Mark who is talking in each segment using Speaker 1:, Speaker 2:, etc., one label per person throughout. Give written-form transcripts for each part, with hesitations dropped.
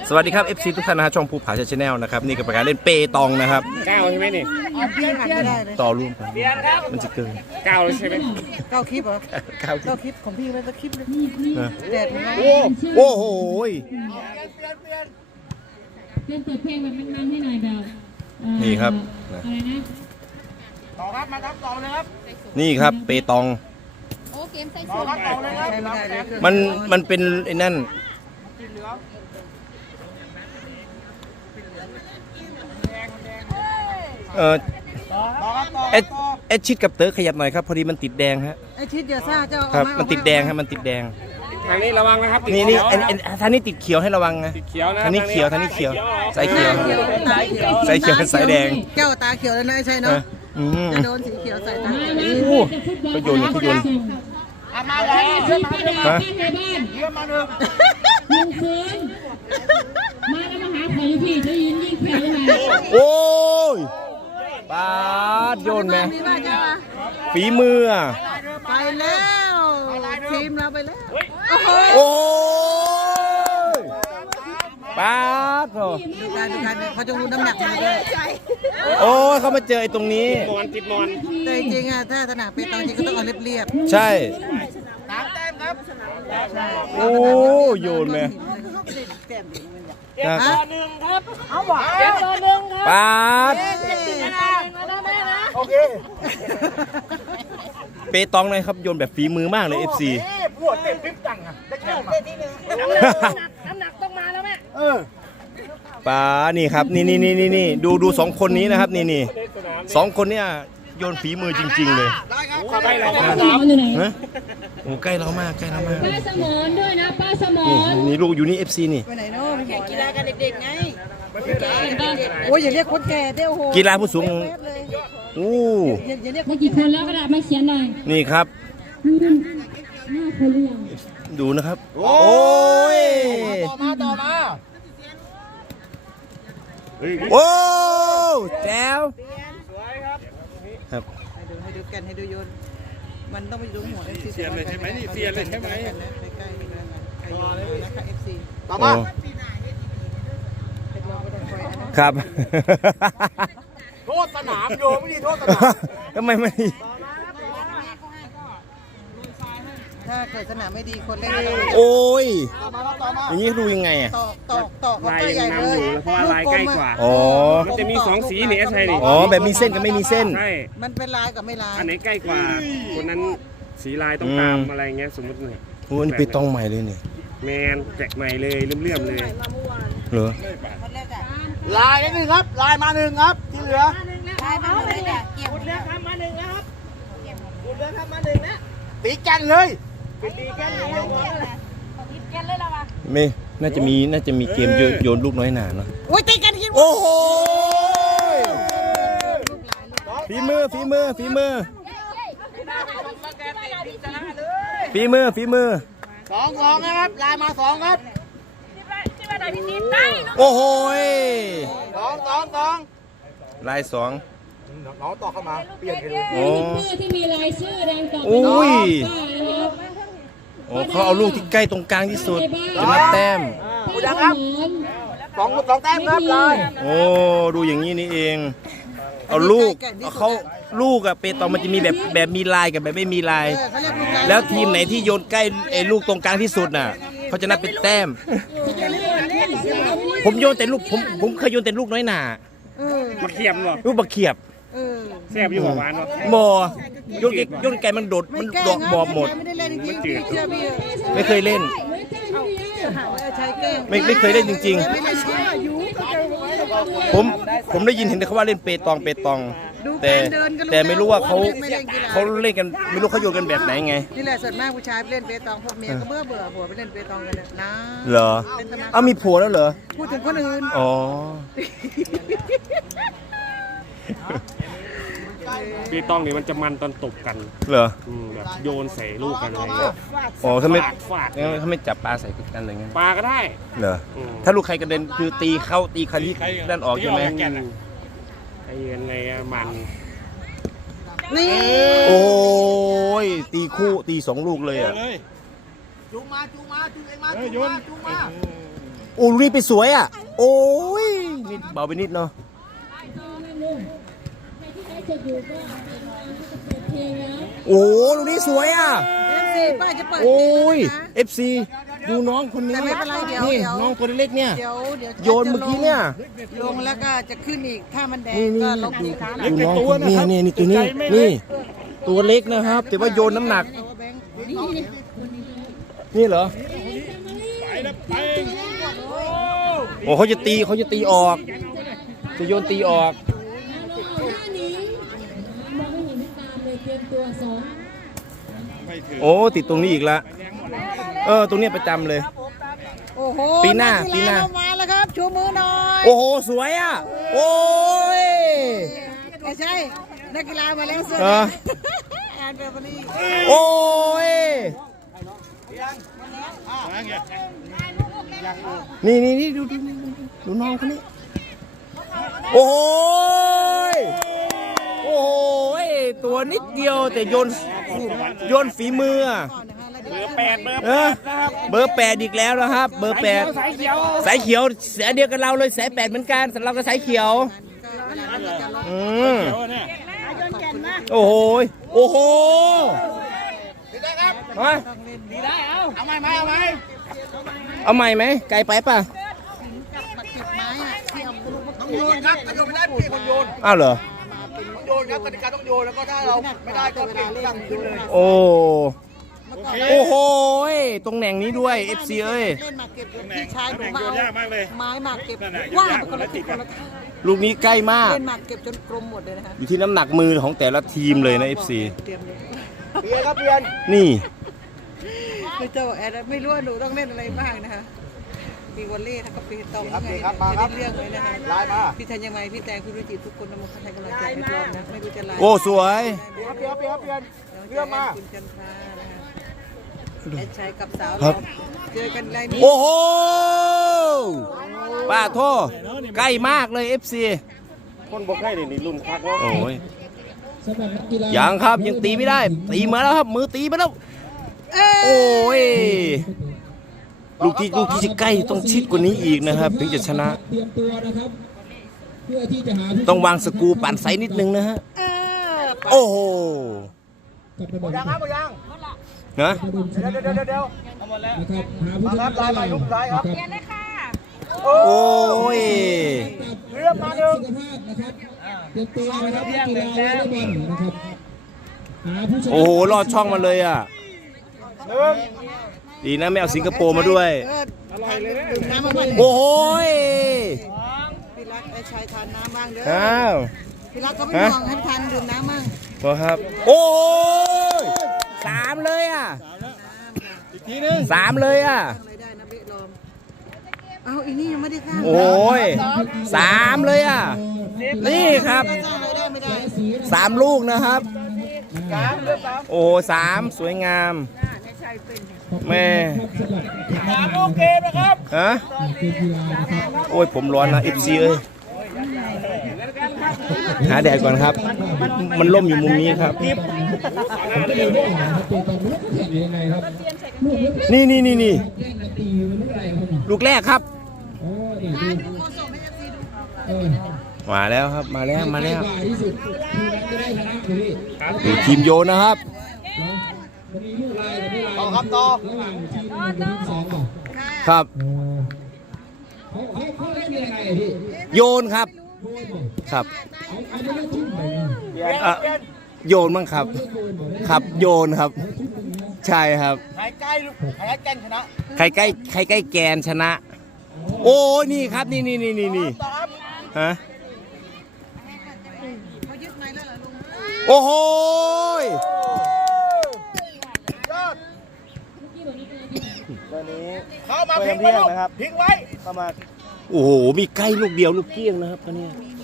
Speaker 1: สวัสดีครับ FC ทุกท่านนะฮะช่องภูผาชาแนลนะครับนี่ก็เป็นการเล่นเปตองนะครับ
Speaker 2: เก้าใช่ไหมนี่
Speaker 1: ต่อร่วมกันมันจะเกิน
Speaker 2: เก้าเลยใช่ไหม
Speaker 3: เก้าคลิปเหรอ
Speaker 1: เก้า
Speaker 3: เก้าคลิปของพี่มันก็คลิปเลย
Speaker 1: นะ
Speaker 3: แดดมันร้อน
Speaker 1: โอ้โห
Speaker 4: เล่นเปิดเพลงแบบมันๆให้หน่อยแบบ
Speaker 1: นี่ครับ
Speaker 4: อะไรนะ
Speaker 2: ต่อครับมาครับต่อเลยครับ
Speaker 1: นี่ครับเปตอง
Speaker 4: โอ้เกมใส่
Speaker 2: ต่อครับต่อเลยครับ
Speaker 3: ใช้ไม่ได้เลย
Speaker 1: มันเป็นไอ้นั่น
Speaker 2: ต่อครับต่อ
Speaker 1: เอชชิดกับเต๋อขยับหน่อยครับพอดีมันติดแดงฮะ
Speaker 3: ไอชิดเดี๋ยวซ่าเจ้า
Speaker 1: ครับมันติดแดงครับมันติดแดง
Speaker 2: ทางนี้ระวังนะครับ
Speaker 1: นี่นี่ทางนี้ติดเขียวให้ระวังนะ
Speaker 2: ติดเขียวนะ
Speaker 1: ทางนี้เขียวทางนี้เขียวสายเขียว
Speaker 3: ตาเขียว
Speaker 1: สายเขียวเป็นสายแดง
Speaker 3: แก้วตาเขียวแล้วนะไอ้ใช่เนาะ
Speaker 1: อืม
Speaker 3: จะโดนสีเขียวใส่ตา
Speaker 1: โอ้ก็โยนก็โยน
Speaker 2: มาเลย
Speaker 4: ชื่อป้าดาบ้านในบ้าน
Speaker 2: เยี่ยมมาหนึ่ง
Speaker 4: ลุงฟื้นมาแล้วมาหาข่อยอยู่พี่จะยิงยิงแผ่เลยค่ะ
Speaker 1: โอ้ยปาดโยนไหม
Speaker 3: มีบ้านจ้า
Speaker 1: ฝีมืออะ
Speaker 3: ไปแล้วทีมเราไปแล้วโอ้โห
Speaker 1: โอ้ยปาดโอ้
Speaker 3: ดูการเขาจะรู้น้ำหนักมาด้วย
Speaker 1: โอ้ยเขามาเจอไอ้ตรงนี้
Speaker 2: มอนติดมอน
Speaker 3: แต่จริงๆอะถ้าสนามเป็นตอนจริงก็ต้องเอาเรียบ
Speaker 1: ใช่
Speaker 2: สามแต้มครับ
Speaker 3: ๆใช่
Speaker 1: โอ้โยนไหมครับ
Speaker 2: หนึ่งครับเอาหวานเจ็ดต่อหนึ่งครับ
Speaker 1: ปาด
Speaker 2: โอเค
Speaker 1: เปตองเลยครับโยนแบบฝีมือมากเลย FC
Speaker 2: ปวดเต็มปิ๊บตังอ่ะได้แค่มาน้ำหนักต้องมาแล้วแม่
Speaker 1: ปานี่ครับนี่ดูสองคนนี้นะครับนี่สองคนเนี่ยโยนฝีมือจริงๆเลย
Speaker 2: ได้ครับขอไปเลย
Speaker 4: ป้าสมอนอยู่ไหน
Speaker 1: ฮะโอ้ใกล้เรามากใกล้เรามาก
Speaker 4: ป้าสมอนด้วยนะป้าสมอ
Speaker 1: นี่
Speaker 4: น
Speaker 1: นี่ลูกอยู่นี่ FC นี่
Speaker 3: ไปไหนเนาะแข่งกีฬากันเด็กๆไงโอ้ยอย่าเรียกคนแก่เด้อโอ้โห
Speaker 1: กีฬาผู้สูงอู้
Speaker 3: อย่าเรียก
Speaker 4: ได้กี่คนแล้วกระดาษมาเขียนหน่อย
Speaker 1: นี่ครับ
Speaker 4: ห้าคนหรือยัง
Speaker 1: ดูนะครับ โอ้ย
Speaker 2: ต่อมา
Speaker 1: โอ้แจ๋ว
Speaker 2: สวยครับ
Speaker 1: ครับ
Speaker 3: ให้ดูกันให้ดูโยนมันต้องไปดูหัว FC
Speaker 2: เสียนเลยใช่ไหมนี่เสียนเลยใช่ไหม
Speaker 3: ใกล้ๆกันนะใครโยนนะคะ FC
Speaker 2: ต่อ
Speaker 1: โอ้
Speaker 2: มา
Speaker 1: ครับ
Speaker 2: โทษสนามโยไม่ดีโทษสนาม
Speaker 1: ทำไมไม่
Speaker 3: ถ้าเกิดสนามไม่ดีคนเล่น
Speaker 1: โอ้ย
Speaker 2: ต่อมาครับต่อมา
Speaker 1: อย่างนี้ดูยังไงอ่ะ
Speaker 3: ตอกเขาใกล้ใหญ่เลย
Speaker 2: เพราะว่าลายใกล้กว่า
Speaker 1: อ๋อ
Speaker 2: มันจะมีสองสีนี่ใช่นี่
Speaker 1: อ๋อแบบมีเส้นกับไม่มีเส้น
Speaker 2: ใช่
Speaker 3: มันเป็นลายกับไม่ลาย
Speaker 2: อันไหนใกล้กว่า คนนั้นสีลายต้องตามอะไรเงี้ยสมมติเนี่ย
Speaker 1: โอ้นี่ไปต้องใหม่เลยเนี่ย
Speaker 2: แมนแจกใหม่เลยเลื่อมๆเลย
Speaker 1: เหรอ
Speaker 2: ลายนิดนึงครับ ลายมาหนึ่งครับ ที่เหลือ
Speaker 3: ลายมาเลยเนี่ยเกี่ยว
Speaker 2: เรือทำมาหนึ่งนะครับเรือทำมาหนึ่งนะตีกันเลยตีกันเลย
Speaker 1: ไม่น่าจะมีเกมโยนลูกน้อยหนาเนาะ
Speaker 3: โอ้ยตีกันกิน
Speaker 1: โอ้โหฝีมือฝีมือฝีมือฝีมือฝีมือ
Speaker 2: สองนะครับ ลายมาสองครับ
Speaker 1: โอ้โห
Speaker 2: สอง
Speaker 1: ลายสอง
Speaker 2: น้องต่อเข้ามาเปลี่ยนกันดู
Speaker 1: โอ้
Speaker 4: เพื่อที่มีรายชื่อแดงต่อไป
Speaker 1: อุ้ย
Speaker 4: ป้านะครับ
Speaker 1: โอ้เขาเอาลูกที่ใกล้ตรงกลางที่สุดจะนับแต้ม
Speaker 4: ป้าสมอน
Speaker 2: สองแต้มครับลาย
Speaker 1: โอ้ดูอย่างนี้นี่เอง เอาลูกเขาลูกอะเปตองมันจะมีแบบมีลายกับแบบไม่มีลาย
Speaker 3: เขาเรียกลูกลาย
Speaker 1: แล้วทีมไหนที่โยนใกล้ไอ้ลูกตรงกลางที่สุดน่ะเขาจะนับเป็นแต้ม ผมโยนแต่ลูกผมเคยโยนแต่ลูกน้อยหนา
Speaker 2: มาเขียมหรอ
Speaker 1: ลูกบักเขียบ
Speaker 2: แซ่บอยู่หัวหวานหรอ
Speaker 1: บ่โยนไก่มันโดดมันดอกบอบหมด
Speaker 3: ไม่ได้เล่นจริงๆพี่เชื่อพี่
Speaker 1: ไม่เคยเล่น
Speaker 3: หาว่าใช้แกล้ง
Speaker 1: ไม่เคยเล่นจริง
Speaker 3: ไม่ได้ใช้อายุ
Speaker 1: ๆ ผมได้ยินเห็นแต่เขาว่าเล่นเปตองแต่ไม่รู้ว่าเขาเล่นกันไม่รู้เขาโยนกันแบบไหนไง
Speaker 3: นี่แหละส่วนมากผู้ชายไปเล่นเปตองพวกเมียก็เบื่อผัวไปเล่นเปตองกันนะ
Speaker 1: เหรอเอามีผัวแล้วเหรอ
Speaker 3: พูดถึงคนอื่น
Speaker 1: อ๋อ
Speaker 2: ปีต้องนี่มันจะมันตอนตบกัน
Speaker 1: เหรอ
Speaker 2: แบบโยนใส่ลูกกันอะไรเงี้ย
Speaker 1: อ๋อถ้าไม่
Speaker 2: ฟาด
Speaker 1: ถ้าไม่จับปลาใส่กันอะไรเงี้ย
Speaker 2: ปลาก็ได้
Speaker 1: เหรอถ้าลูกใครกระเด็นคือตีเข้าตีคันที่ด้านออกใช่ไหม
Speaker 2: ไอ้เงินอะไรมัน
Speaker 3: นี่
Speaker 1: โอ้ยตีคู่ตีสองลูกเลยอ่ะ
Speaker 2: จูมาเองมาจูมา
Speaker 1: โอ้ลูกนี้ไปสวยอ่ะโอ้ยนิดเบาไปนิดเนาะโอ้ลูกนี้สวยอ่ะ
Speaker 3: FC ป้าจะเปิด
Speaker 1: โอ้ย
Speaker 3: เพลงแล้วนะ
Speaker 1: FC ดูน้องคนนี้
Speaker 3: แต่ไม่เป็นไรเดี๋ยว
Speaker 1: นี่
Speaker 3: เดี๋ยว
Speaker 1: น้องตัวเล็กๆเนี่ย
Speaker 3: เดี๋ยว
Speaker 1: โยนเมื่อกี้เนี่ย
Speaker 3: ลงแล้วก็จะขึ้นอีกถ้ามันแดง
Speaker 1: นี่
Speaker 3: ก็ลงอีก
Speaker 1: ดูน้องคนนี้นี่ตัวนี้นี่ตัวเล็กนะครับ แต่ว่าโยนน้ำหนักนี่เหรอโอ้เขาจะตีออกจะโยนตีออกโอ้ติดตรงนี้อีกละตรงนี้ประจำเลย
Speaker 3: โอ้โห
Speaker 1: ปีหน้า
Speaker 3: กกีฬเรามาแล้วครับชูมือหน่อย
Speaker 1: โอ้โหสวยอ่ะโอ้ย
Speaker 3: ไม่ใช่นักกีฬามาแล้วเสื้อ แอนเดอร์บารี
Speaker 1: โอ้ยนี่ดูน้องคนนี้โอ้ยโอ้ยตัวนิดเดียวแต่โยนฝีมือเบอร์ 8อีกแล้วนะครับเบอร์ 8สายเขียวสายเดียวกันเราเลยสาย 8เหมือนกันแต่เราก็สายเขียวโอ้โหเอาใหม่ไหมไกลไปป่ะ
Speaker 3: เก็บไม้อะที่เอา
Speaker 2: ต้องโยนครับถ้าโยนไม่ได้เปลี่ยนต้องโยน
Speaker 1: อ้าวเหรอ
Speaker 2: ต้องโยนครับกติกาต้องโยนแล้วก็ถ้าเราไม่ได้ก็เปลี่ยนตั้งขึ้นเลย
Speaker 1: โหตรงแหน่งนี้ด้วย FC เอ้ย
Speaker 3: เล่นมาเก็บพี่ชายหนูมาเอาไม้มาเก็บว่าไปคนละทิศคนละทาง
Speaker 1: ลูกนี้ใกล้มาก
Speaker 3: เล่นมาเก็บจนกลมหมดเลยนะคะ
Speaker 1: อยู่ที่น้ำหนักมือของแต่ละทีมเลยนะ FC
Speaker 3: เตรียมเลย
Speaker 2: เปลี่ยนครับเปลี่ยน
Speaker 1: นี่
Speaker 3: คือเจ้าแอดไม่รู้ว่าหนูต้องเล่นอะไรบ้างนะคะมีวอลเล่ทั้งกับปีตองยังไงจะได้เรื่องเลยนะคะ
Speaker 2: ลายมา
Speaker 3: พี่ธัญมัยพี่แตงคุณรุจิทุกคนนำมาให้กำลังใจพี่รอมนะไม่รู้จะไลน์
Speaker 1: โอ้สวย
Speaker 2: เปลี่ยนเรื่องมา
Speaker 3: คุณจันทรานะคะแอดชัยกับสาว
Speaker 1: ครับ
Speaker 3: เจอกันไรนี้
Speaker 1: โอ้โหป้าโทษใกล้มากเลย FC
Speaker 2: คนบอกให้นี่รุ่นคักว่า
Speaker 1: โอ้ยยังครับยังตีไม่ได้ตีมาแล้วครับมือตีมาแล้วโอ้ยลูกที่จะใกล้ต้องชิดกว่านี้อีกนะครับถึงจะชนะ
Speaker 4: เตรียมตัวนะครับเพื่อที่จะหาผู้
Speaker 1: ต้องวางสกรูปั่นไซส์นิดนึงนะฮะ
Speaker 3: เออ
Speaker 1: โอ้โห
Speaker 4: กับระเบิด
Speaker 2: ยังครับยัง
Speaker 1: นะ
Speaker 2: เดี๋ยว
Speaker 4: นะครับหาผู้ชนะ
Speaker 2: ลายไปลุกลายครับ
Speaker 1: โอ้ย
Speaker 2: เรื่องมาหนึ่ง
Speaker 4: สุขภาพนะครับเตรียมตัวนะครับกีฬาวอลเลย์บอลนะครับหาผู้ชนะ
Speaker 1: โอ้โหลอดช่องมาเลยอ่ะ
Speaker 2: หนึ่ง
Speaker 1: ดีนะไม่เอาสิงคโปร์มาด้วย
Speaker 2: อร่อยเลย
Speaker 3: ดื่มน้ำมาบ้าง
Speaker 1: โอ้โหย
Speaker 3: พี่รักไอ้ชายทานน้ำบ้างเด้อ
Speaker 1: อ้าว
Speaker 3: พี่รักก็ไม่มองให้ทานดื่มน้ำบ้าง
Speaker 1: พอครับ โอ้ย3เลยอ่ะ
Speaker 2: อีกทีนึง
Speaker 1: 3เลยอ่ะ
Speaker 3: อะไรได้นะเบะลอมเอาอีนี่ยังไม่ได้สร้าง
Speaker 1: โอ้ย3เลยอ่ะ นี่ครับ
Speaker 3: สร้างเลยได้ไม่ได้
Speaker 1: 3 ลูกนะครับ
Speaker 2: เรื่องสาม
Speaker 1: โอ้3สวยงาม แม่
Speaker 2: โอเคนะครับ
Speaker 1: ฮะ
Speaker 4: เกมกีฬานะครับ
Speaker 1: โอ้ยผมร้อนนะ FC เอ้ยหาแดดก่อนครับ มันล่มอยู่มุมนี้ครับ
Speaker 4: ผมก็เลยไม่ออกนะครับตัวตอนนี้แข่งยังไงครับลูกเล็ก
Speaker 1: นี่
Speaker 4: ๆแย่งกันตีมันไม่ไรครับ
Speaker 1: ลูกแรกครับ
Speaker 4: โอ้นี่ดู
Speaker 3: โคส่งให้เอฟซีดู
Speaker 1: มาแล้วครับ มาแล้ว มาแล้ว
Speaker 4: ใกล้ที่สุดทีมนั้นจะได้ชนะเลยพี่
Speaker 1: นี่ทีมโยนนะครับ
Speaker 4: มันมีลูกลายกับไม่ลาย
Speaker 2: ต่อครับต่อ
Speaker 4: ระหว่างทีม1กับทีม2ป่ะ
Speaker 1: ครับ
Speaker 4: เขาเล่นยังไงพี่
Speaker 1: โยนครับ
Speaker 4: โยนบ่
Speaker 1: ครับ
Speaker 4: เอาไม่ได้ทุ่มไปนะ
Speaker 1: โยนมั้งครับ ครับโยนครับ ใช่ครับ
Speaker 2: หายใกล้ลูกหายใกล้ชนะ
Speaker 1: ใครใกล้แกนชนะ โอ้นี่ครับนี่
Speaker 2: ต่อครับ
Speaker 1: ฮะ
Speaker 3: เขายึดไม้แล้วเหรอลุง
Speaker 1: โอ้โหย
Speaker 2: ยอดเข้ามาพิงไว้ลูกพิงไว้เข้ามา
Speaker 1: โอ้โหมีใกล้ลูกเดียวลูกเกี้ยงนะครับตอนนี้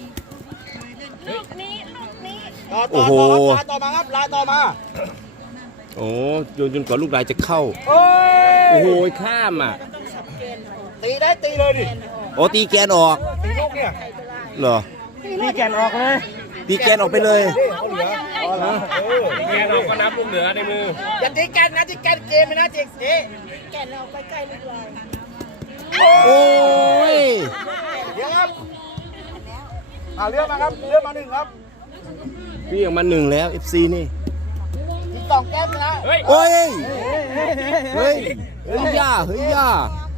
Speaker 2: ต่อมาครับลายต่อมา
Speaker 1: โอ้โยนจนกว่าลูกลายจะเข้า
Speaker 2: โอ้ย
Speaker 1: โอ้โหข้ามอ่ะ
Speaker 2: ตีได้ตีเลยดิ
Speaker 1: โอ้ตีแกนออก
Speaker 2: ตีลูกเนี่ย
Speaker 1: เหรอ
Speaker 2: ตีแกนออกเลย
Speaker 1: ตีแกนออกไปเลย
Speaker 2: เขาเหลือแกนออกก็นับลูกเหลือในมืออย่าตีแกนนะตีแกนเกมไม่นะเจ๊แกนเราใกล้ๆลูกลอย
Speaker 1: โอ้ย
Speaker 2: เดี๋ยวครับเลื่อนมาครับเลื่อนมา1ครับ
Speaker 1: พี่ยังมา1แล้ว FC นี่
Speaker 2: อีก2แก้มนะ
Speaker 1: โอ้ยเฮ้ยเฮ้ยย่าเฮ้ยย่า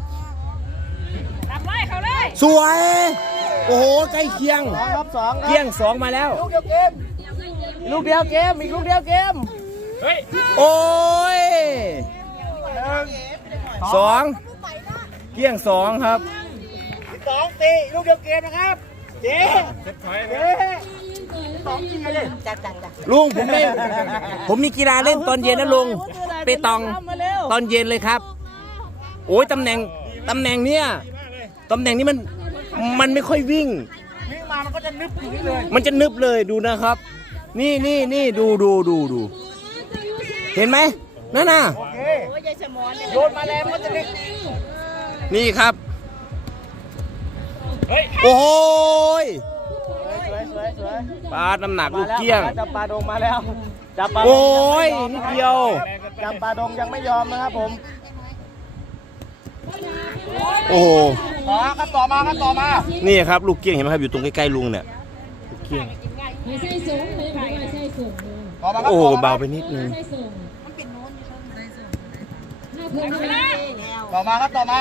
Speaker 1: สวยโอ้โหใกล้เคียง
Speaker 2: 2ครับ2ครับ
Speaker 1: เคียง2มาแล้ว
Speaker 2: ลูกเดียวเกมลูกเดียวเกมอีกลูกเดียวเกม
Speaker 1: โอ้ย
Speaker 2: 1
Speaker 1: 2เคียง2ครับ
Speaker 2: 2ตีลูกเดียวเกมนะครับเจ๊2จริงเลย
Speaker 1: ลุงผมมีกีฬาเล่นตอนเย็นนะลุงเปตองตอนเย็นเลยครับโอ้ยตำแหน่งเนี่ยตำแหน่งนี้มันไม่ค่อยวิ่ง
Speaker 2: วิ่งมามันก็จะนึบอยู่นี่เลย
Speaker 1: มันจะนึบเลยดูนะครับ นี่ดูเห็นไหมนั่นน่ะ
Speaker 2: โอเคโยนมาแล้วมันก็จะนึบ
Speaker 1: นี่ครับโอ้โหย
Speaker 2: สวย
Speaker 1: ปลาน้ำหนักลูกเกี้ยง
Speaker 2: จับปลาดงมาแล้วจับปลาดง
Speaker 1: โอ้ยนิดเดียว
Speaker 2: จับปลาดงยังไม่ยอมนะครับผม
Speaker 1: โอ้โห
Speaker 2: ต่อมาครับต่อมา
Speaker 1: นี่ครับลูกเกี้ยงเห็นไหมครับอยู่ตรงใกล้ๆลุงเนี่ยลูกเกี้ยง
Speaker 4: ไม่ใช่สูงเลยบอกว่าใช่สูงเลย
Speaker 2: ต่อมาครับ
Speaker 1: โอ้โห
Speaker 2: ต่อมา
Speaker 1: เบาไปนิดนึง
Speaker 4: ใช่สูงมันเป็นโน้นอยู่ตรงไหนสูงถ้าเพิ่มไม่ได้
Speaker 2: ต่อมาครับต่อมา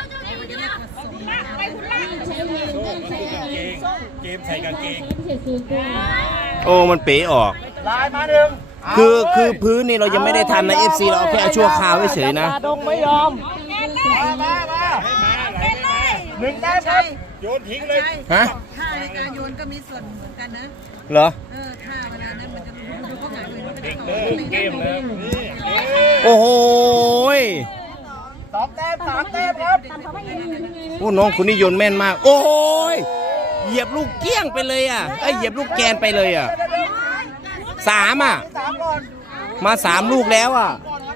Speaker 4: ใช้เวรต้องใช้อะไรเกมใส่กางเกงใส่สูงกว่า
Speaker 1: โอ้มันเป๋ออก
Speaker 2: ลายมาหนึ่ง
Speaker 1: คือพื้นนี่เรายังไม่ได้ทำนะ FC เราเอาแค่ชั่วคราวเฉยๆนะ
Speaker 2: ปลาดงไม่ยอมมาหนึ่งแต้มครับ
Speaker 1: ฮะ
Speaker 3: ท่าในการโยนก็มีส่วนเหมือนกันนะ
Speaker 1: เหรอ
Speaker 3: ท่าเวลานั้นมันจะดูเขาหงายเลยมันจะต่อ
Speaker 4: เกมเลย
Speaker 1: โอ้โหย
Speaker 2: 2 แต้ม 3 แต้มครับ
Speaker 1: โอ้น้องคนนี้โยนแม่นมาก โอ้โหยเหยียบลูกเกี้ยงไปเลยอ่ะเหยียบลูกแกนไปเลยอ่ะ3อ่ะ
Speaker 2: 3ก่อน
Speaker 1: มา3ลูกแล้วอ่ะ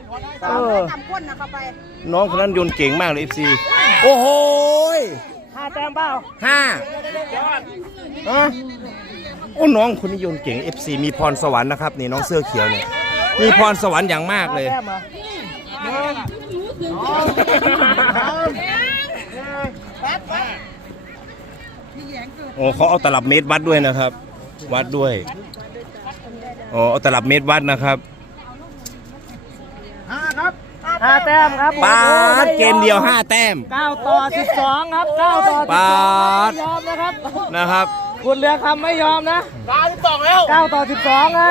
Speaker 1: น้องคนนั้นโยนเก่งมากเลย FC โอ้โหย
Speaker 2: 5 แต้มเปล่า
Speaker 1: 5โอ้น้องคนนี้โยนเก่ง FC มีพรสวรรค์นะครับนี่น้องเสื้อเขียวเนี่ยมีพรสวรรค์อย่างมากเลย
Speaker 2: แต้มเหรอแป๊บ
Speaker 1: โอ้เขาเอาตลับเมตรวัดด้วยนะครับ วัดด้วยอ๋อเอาตลับเมตรวัดนะครับ
Speaker 2: 5 ครับ 5 แต้มครับ
Speaker 1: ปาดเกมเดียว5 แต้ม
Speaker 2: 9 ต่อ 12 ครับ 9 ต่อ
Speaker 1: ปาด
Speaker 2: 12ไม่ยอมนะครับ
Speaker 1: นะครับ
Speaker 2: คุณเรือคำไม่ยอมนะ9 แล้ว9 ต่อ 12 นะ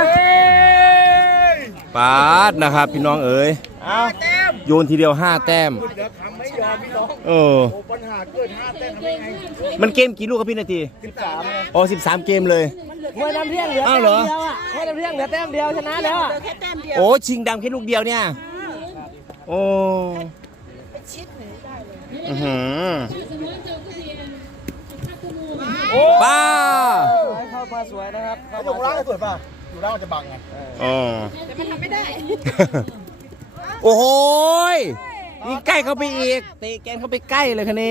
Speaker 1: ปาดนะครับพี่น้องเอ๋ย
Speaker 2: เอา
Speaker 1: โยนทีเดียว5 แต้มเออ
Speaker 2: ปัญหาเกิด5 แต้มทำได้ไง
Speaker 1: มันเกมกี่ลูกครับพี่นาที
Speaker 2: 13เลย
Speaker 1: อ๋อ13 เกมเลย
Speaker 2: ห้วยน้ำเที่ยงเหลือ
Speaker 1: อ้า
Speaker 2: แต้
Speaker 1: ว
Speaker 2: ม
Speaker 1: เหรอ
Speaker 2: เดียวอ่ะห้วยน้ำเที่ยงเหลือแต้มเดียวชนะแล้วอ่ะ
Speaker 1: โอ้ชิงดำแค่ลูกเดียวเนี่ยโอ้อื้อหือ
Speaker 4: สมมติเจ้าก็เรียนพัฒนูน
Speaker 1: ป้า
Speaker 2: เข้ามาสวยนะครับอยู่ล่างสวยป่ะอยู่ล่างมันจะบังไง
Speaker 1: อ๋อแต่มันทำไม่ได้ โอ้โหยนี่ใกล้เข้าไปอีกเตะแกนเข้าไปใกล้เลยคันนี้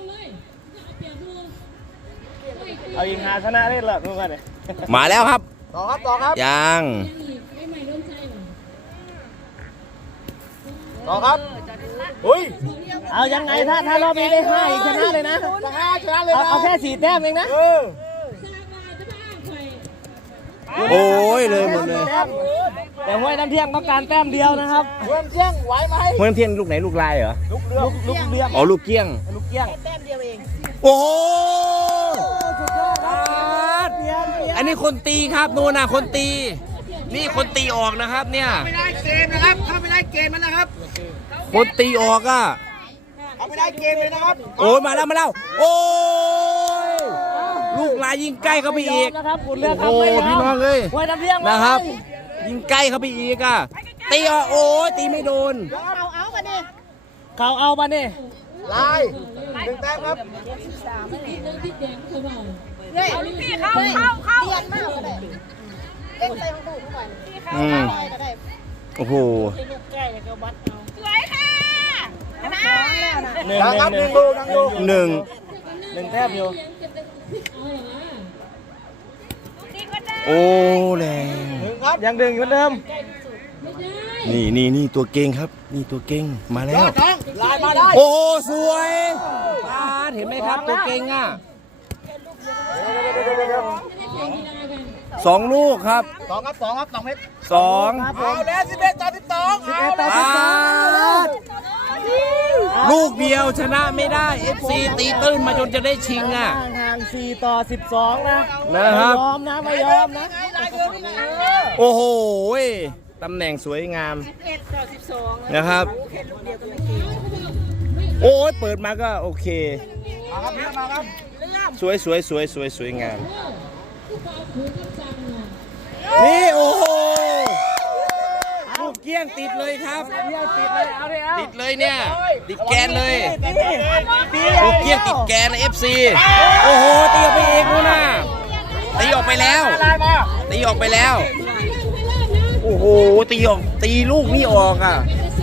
Speaker 2: เอายิงหาชนะได้หรอทุกคนเนี่ย
Speaker 1: มาแล้วครับ
Speaker 2: ต่อครับ
Speaker 1: ยัง
Speaker 4: ไม่ใหม่โดนใจหรอ
Speaker 2: ต่อครับอุ้ยเอายังไงถ้ารอบนี้ได้5อีกชนะเลยนะชนะเลยเอาแค่4 แต้มเองนะ
Speaker 1: โอ้ยเลยหมดเลย
Speaker 2: แต่ห้วยน้ำเที่ยงต้องการแต้มเดียวนะครับห้วยน้ำเที่ยงไหวไหม
Speaker 1: เพื่อนเพียงลูกไหนลูกลายเหรอ
Speaker 2: ลูกเลี้ยง
Speaker 1: อ๋อลูกเกี้ยง
Speaker 2: ลูกเกี้ยง
Speaker 1: โอ้โห
Speaker 2: สุดยอดครับเพียน
Speaker 1: อันนี้คนตีครับนู่นน่ะคนตี นี่คนตีออกนะครับเนี่ย
Speaker 2: ไม่ได้เกมนะครับเข้าไม่ได้เกมมันนะครับ
Speaker 1: คนตีออกอ่ะ
Speaker 2: เข้าไม่ได้เกมเลยนะครับ
Speaker 1: โอ้ยมาแล้วโอ้ยลูกลายยิงใกล้เข้าไปอีก
Speaker 2: นะครับคุณเลือก
Speaker 1: โอ้โหพี่น้องเลย
Speaker 2: ห้วยน้ำเที่ยง
Speaker 1: นะครับ ยิงใกล้เข้าไปอีกอ่ะตีอ่ะโอ้ยตีไม่โดน
Speaker 2: เขาเอามาเนี่ยลาย1 แต้มครับ
Speaker 4: เรื่องที่แดงเขาบอก
Speaker 5: พี่เข้าเรียนมากก็ได้เล่นใส่ของดูทุกวัน
Speaker 1: อืม
Speaker 5: ก็ได้
Speaker 1: โอ้โห
Speaker 5: สวยค่ะชนะ
Speaker 2: ครับ1 ดูนั่งดู
Speaker 1: หนึ่ง
Speaker 2: 1 แต้มอยู่
Speaker 1: โอ้แรง
Speaker 2: 1 ครับยัง1เหมือนเดิม
Speaker 1: นี่ตัวเก่งครับ นี่ตัวเก่งมาแล้ว
Speaker 2: น้องล
Speaker 1: โอ้โหสวยปาดเห็นไหมครับตัวเก่งอ่ะ2 ลูกครับ
Speaker 2: 2 ครับ 2 ครับ 2 เมตร
Speaker 1: 2
Speaker 2: เอาแล้ว11-12 11-12
Speaker 1: ปาดลูกเดียวชนะไม่ได้ FC ตีตื้นมาจนจะได้ชิงอ่ะ
Speaker 2: ห่าง4-12 นะ
Speaker 1: นะครับ
Speaker 2: ไม่ยอมนะ ไม่ยอมนะ
Speaker 1: โอ้โหตำแหน่งสวยงามนะครับ โอ้ยเปิดมาก็โอเค สวยสวยสวยสวยสวยงาม นี่โอ้โหลูกเกี้ยงติดเลยครับ
Speaker 2: ติดเลย เอาดิเอา
Speaker 1: ติดเลยเนี่ย ติดแกนเลย ลูกเกี้ยงติดแกนเลย FC โอ้โหตีออกไปเองนู่นน่ะตีออกไปแล้ว ตีออกไปแล้ว โอ้โหตีลูกนี่ออกอ่ะ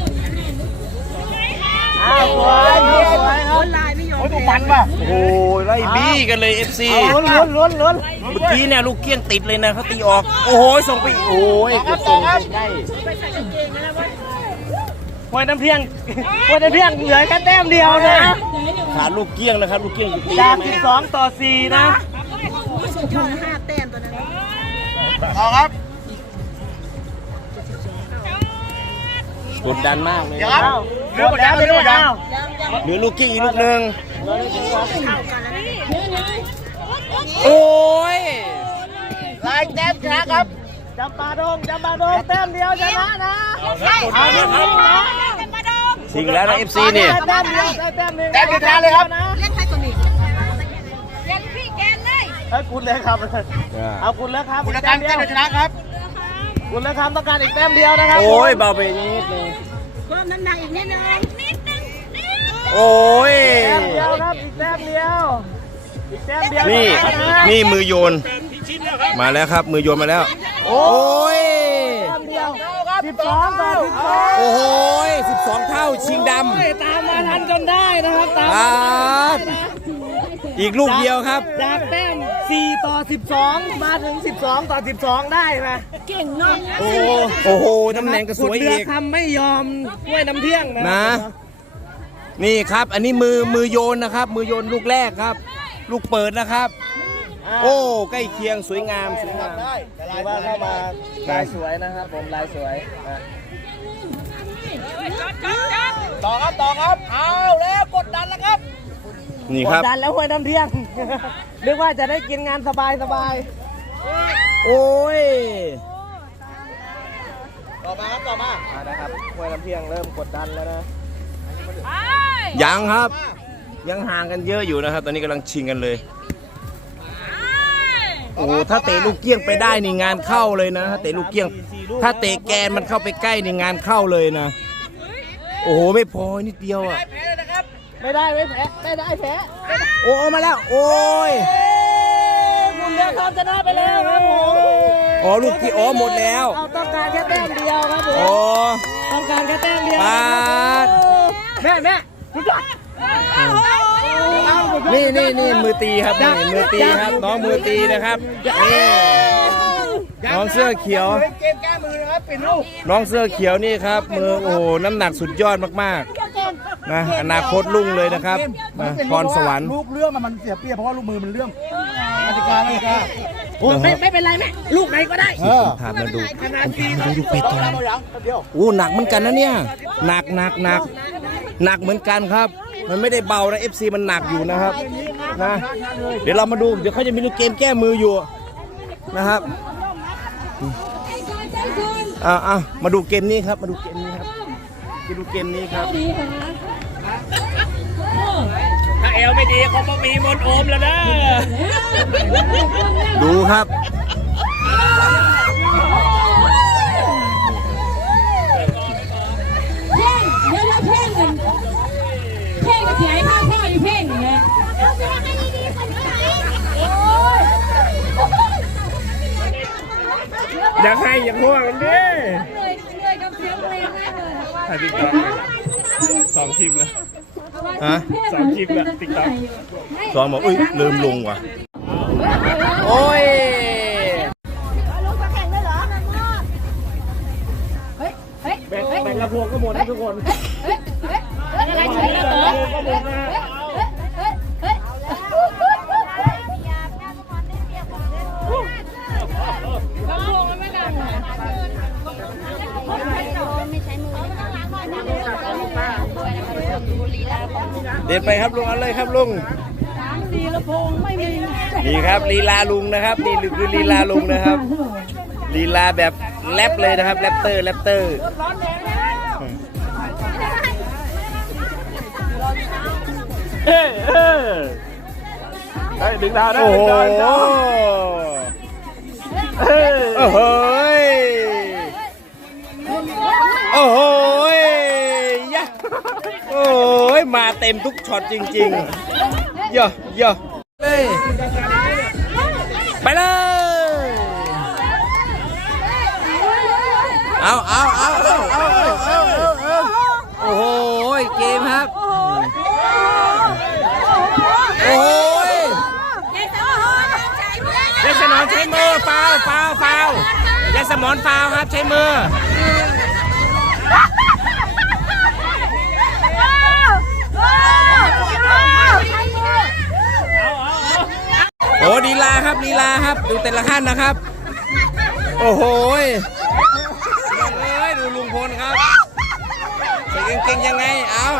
Speaker 2: เอาสวยสวยครับ
Speaker 3: ลายไม่ยอม
Speaker 2: โอ้ยมันป่ะ
Speaker 1: โอ้โหไล่บี้กันเลย FC
Speaker 2: ลุ้น
Speaker 1: เมื่อกี้เนี่ยลูกเกี้ยงติดเลยนะเขาตีออก โอ้โหส่งไปโอ้ยกดส่งใกล้
Speaker 2: ห้วยน้ำเพียงห้วยน้ำเพียงเหลือแค่แต้มเดียวนะ
Speaker 1: ขาดลูกเกี้ยงนะครับ ลูกเกี้ยงอยู่ตี
Speaker 2: จาก
Speaker 1: ไหม
Speaker 2: 12-4 นะ
Speaker 3: สุดยอด5 แต้มตัวนั้น
Speaker 2: ต่อครับ
Speaker 1: กดดันมากเลย
Speaker 2: เอาเหลือหมดแล้วเหลือหมดแล้ว
Speaker 1: เหลือลูกเกี้ยงอีกลูกหนึ่งโอ้ย
Speaker 2: ลายแต้มชนะครับจำปาดงแต้มเดียวชนะนะเอาดิครับ
Speaker 1: ชิงแล้วนะ FC นี่
Speaker 2: แต้มเดียวแต้มหนึ่งแต้มเดียวชนะเลยครับ
Speaker 3: เล่นไทยตัวนี้
Speaker 5: เรียนพี่แกนเลย
Speaker 2: เฮ้ยคุณเลยครับเอาคุณแล้วครับคุณแล้วครับแต้มเดียวชนะครับคุณแล้วครับต้องการอีกแต้มเดียวนะครับ
Speaker 1: โอ้ยเบาไปนิดนึง
Speaker 3: เพิ่มน้ำหนักอีกนิดนึง
Speaker 1: โอ้ย
Speaker 2: แต้มเดียวครับอีกแต้มเดียวอีกแต้มเดียว
Speaker 1: นี่
Speaker 2: ชะ
Speaker 1: นี่มือโยน มาแล้วครับ มือโยนมาแล้ว โอ้ย
Speaker 2: แต้มเดียว12-12
Speaker 1: โอ้โห12 เท่าชิงด
Speaker 2: ตามมาทันจนได้นะครับตาม
Speaker 1: ำอ่าอีกลูกเดียวครับ
Speaker 2: จากแต้ม4-12 มาถึง12-12 ได้ไหม
Speaker 1: โอ้โหตำแหน่งก็สวย
Speaker 2: เรือ
Speaker 1: อีก
Speaker 2: คำไม่ยอมห้วยน้ำเที่ยงนะ
Speaker 1: นะ นี่ครับ อันนี้มือโยนนะครับ มือโยนลูกแรกครับ ลูกเปิดนะครับ โอ้ใกล้เคียงสวยงามสวยงาม
Speaker 2: ถือว่าเข้ามาลายสวยนะครับผมลายสวยนะต่อครับเอาแล้วกดดันแล้วครับ
Speaker 1: นี่
Speaker 2: ก
Speaker 1: ค
Speaker 2: ด
Speaker 1: รับ
Speaker 2: ดันแล้วห้วยน้ำเที่ยง นึกว่าจะได้กินงานสบาย
Speaker 1: โอ้ย
Speaker 2: ต่อมานะครับห้วยน้ำเที่ยงเริ่มกดดันแล้วนะ
Speaker 1: ยังครับ ยังห่างกันเยอะอยู่นะครับ ตอนนี้กำลังชิงกันเลย โอ้ถ้าเตะลูกเกี้ยงไปได้นี่งานเข้าเลยนะถ้าเตะลูกเกี้ยง ถ้าเตะแกนมันเข้าไปใกล้นี่งานเข้าเลยนะ โอ้โหไม่พอนิดเดียวอ่ะ
Speaker 2: ไม่ได้ไม่แพ้ไม่ได้แพ้
Speaker 1: โอ้เอามาแล้ว โอ้ย
Speaker 2: คุณเลือกครับชนะไปแล้วครับผม
Speaker 1: อ๋อลูกที่อ๋อหมดแล้ว
Speaker 2: เราต้องการแค่แต้มเดียวครับผม
Speaker 1: อ๋อ
Speaker 2: ต้องการแค่แต้มเดียว
Speaker 1: ปาด
Speaker 2: แม่สุดยอด
Speaker 1: นี่มือตีครับนี่มือตีครับ น้องมือตีนะครับนี่น้องเสื้อเขียว
Speaker 2: เกมแก้มือนะครับเป็นลูก
Speaker 1: น้องเสื้อเขียวนี่ครับมือโอ้โหน้ำหนักสุดยอดมากๆนะอนาคตรุ่งเลยนะครับนะพรสวรรค์
Speaker 2: ลูกเรื่องมันเสียเปรียบเพราะว่าลูกมือมันเรื่องกติกาเลยครับโอ้ไม่เป็นไรแม่ลูกไหนก็ได้
Speaker 1: พามาดู
Speaker 2: ขนาดที
Speaker 1: ดูลูกเปตอง
Speaker 2: เดียว
Speaker 1: โอ้หนักเหมือนกันนะเนี่ยหนักหนักเหมือนกันครับ มันไม่ได้เบานะ FC มันหนักอยู่นะครับนะเดี๋ยวเรามาดูเดี๋ยวเขาจะมีเกมแก้มืออยู่นะครับมาดูเกมนี้ครับมาดูเกมนี้ครับมาดูเกมนี้ครับ
Speaker 2: ถ้าเอลไม่ดีเขาก็มีมนโอมแล้วนะ
Speaker 1: ดูครับ
Speaker 4: เพ่งเดี๋ยวเราเพ่งกันเพ่งก็เสียให้ข้าวพ่ออยู่เพ่งอย่างเงี้ย
Speaker 1: อยากให้อยากห่วงกันดิ
Speaker 4: เลยกับเสียงเพลงแน่เลย
Speaker 1: ถ่ายติ๊กต็อก2 คลิปแล้วฮะ2 คลิปแล้วติ๊กต็อก2บอกอุ้ยลืมลงว่ะโอ้ย
Speaker 2: แบ่งกระพวงก็หมดนะทุกคน
Speaker 4: เฮ้ย
Speaker 5: อะไรเฉยแล้วเหรอ
Speaker 1: เดินไปครับลุงเอาเลยครับลุงนี่ครับลีลาลุงนะครับนี่คือลีลาลุงนะครับลีลาแบบแรปเลยนะครับแรปเตอร์
Speaker 2: ดึงดาวได้
Speaker 1: โอ้โหโอ้โหโอ้โหยะโอ้ยมาเต็มทุกช็อตจริงๆย่อย่อเลยไปเลยเอาโอ้โหเกมครับโอ้ยยายสมอนใช้มือฟาวยายสมอนฟาวครับใช้มือโอ้ลีลาครับดูแต่ละขั้นนะครับโอ้โหดูลุงพลครับใส่เก่งๆยังไงเอา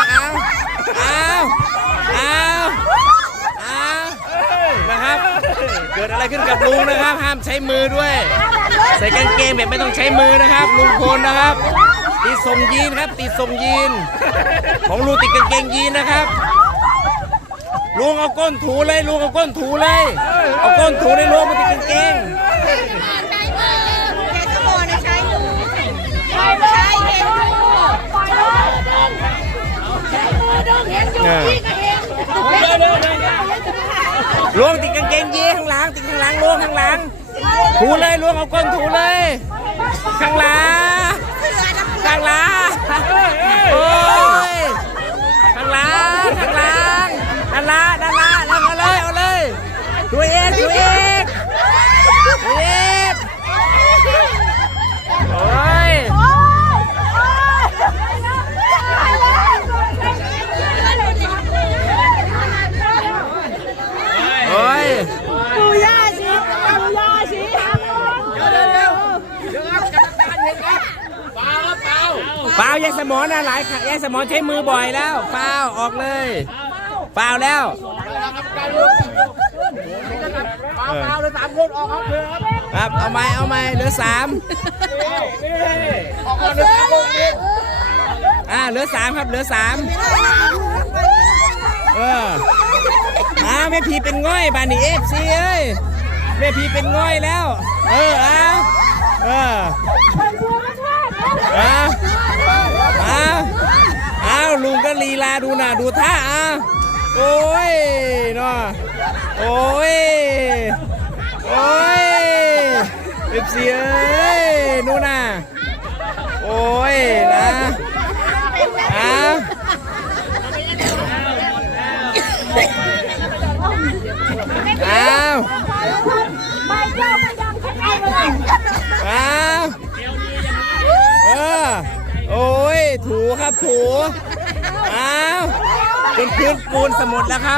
Speaker 1: นะครับเกิดอะไรขึ้นกับลุงนะครับห้ามใช้มือด้วยใส่กางเกงแบบไม่ต้องใช้มือนะครับลุงพลนะครับติดส่งยีนครับติดส่งยีนของลุงติดกางเกงยีนนะครับลุงเอาก้นถูเลยเอาก้นถูในลุงมาติดกางเกงล้วงติดกางเกงยีข้างหลังล้วงข้างหลังถูเลยล้วงเอาก้นถูเลยข้างหลังโอ้ยข้างหลังด้านละเอาเลยถูเอกโอ้ย
Speaker 5: ดูย่าชี
Speaker 1: ฟาวยายสมอนหลายยายสมอนใช้มือบ่อยแล้วฟาวออกเลยฟาวแล้ว
Speaker 2: ฟาวเลย3 คนออก
Speaker 1: ครับเอาไหมเหลือ3
Speaker 2: ออกก่อนเลย3 คน
Speaker 1: เหลือ3ครับเหลือ3แม่พีเป็นง่อยบานี่FCเอ้ยแม่พีเป็นง่อยแล้วลุงก็ลีลาดูนะดูท่าโอ้ยเนาะโอ้ยFCเอ้ยนู่นน่ะโอ้ยนะโอ้ยถูครับถูจนพื้นปูนสมุดแล้วครับ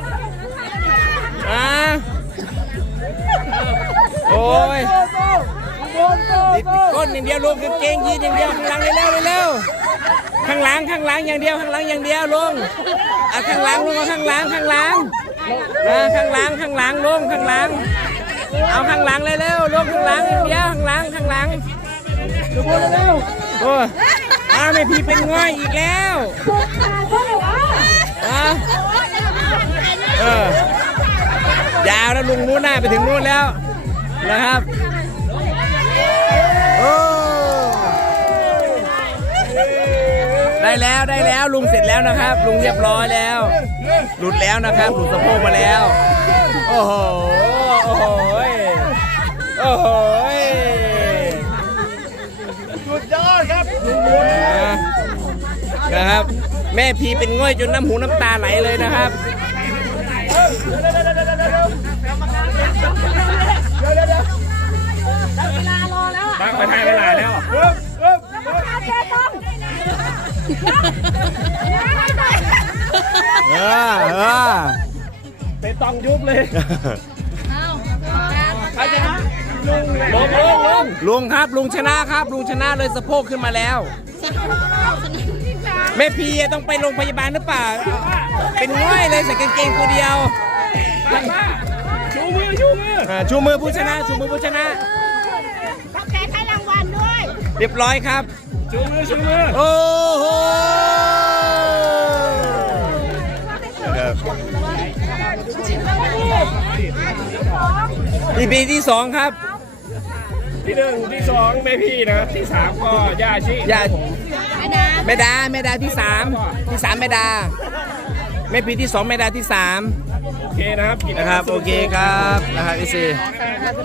Speaker 1: โอ้ยติดก้นอย่างเดียวลงกางเกงยีนอย่างเดียวข้างหลังเร็วข้างหลังอย่างเดียวลงข้างหลังลงข้างหลังลงข้างหลังลงข้างหลังเอาข้างหลังเร็วลงข้างหลังอย่างเดียวข้างหลังดูบนเร็วโอ้แม่พี่เป็นง่อยอีกแล้วยาวแล้วลุงนู้นหน้าไปถึงนู้นแล้วนะครับได้แล้วลุงเสร็จแล้วนะครับลุงเรียบร้อยแล้วหลุดแล้วนะครับหลุดสะโพกมาแล้วโอ้โห
Speaker 2: สุดยอดครับ
Speaker 1: นะครับแม่พีเป็นง่อยจนน้ำหูน้ำตาไหลเลยนะครับ
Speaker 2: ไปถ่ายเวลาแล้วไปต้องยุบเลยใครชนะลุง
Speaker 1: ลุงครับลุงชนะครับลุงชนะเลยสะโพกขึ้นมาแล้วแม่พีต้องไปโรงพยาบาลหรือเปล่าเป็นง่อยเลยใส่กางเกงตัวเดียวชูมือผู้ชนะชูมือผู้ชนะ
Speaker 5: โอเคให้รางวัลด้วย
Speaker 1: เรียบร้อยครับชูมือโอ้โหนี่ปีที่สองครับ
Speaker 2: ที่1ที่2แม่พี่นะที่3ก็ย่าชิ
Speaker 1: ย่าแม่ดาที่สามแม่ดาแม่พีที่2แม่ดาที่3
Speaker 2: โอเคนะครับ
Speaker 1: นะครับโอเคครับนะครับพี่ซี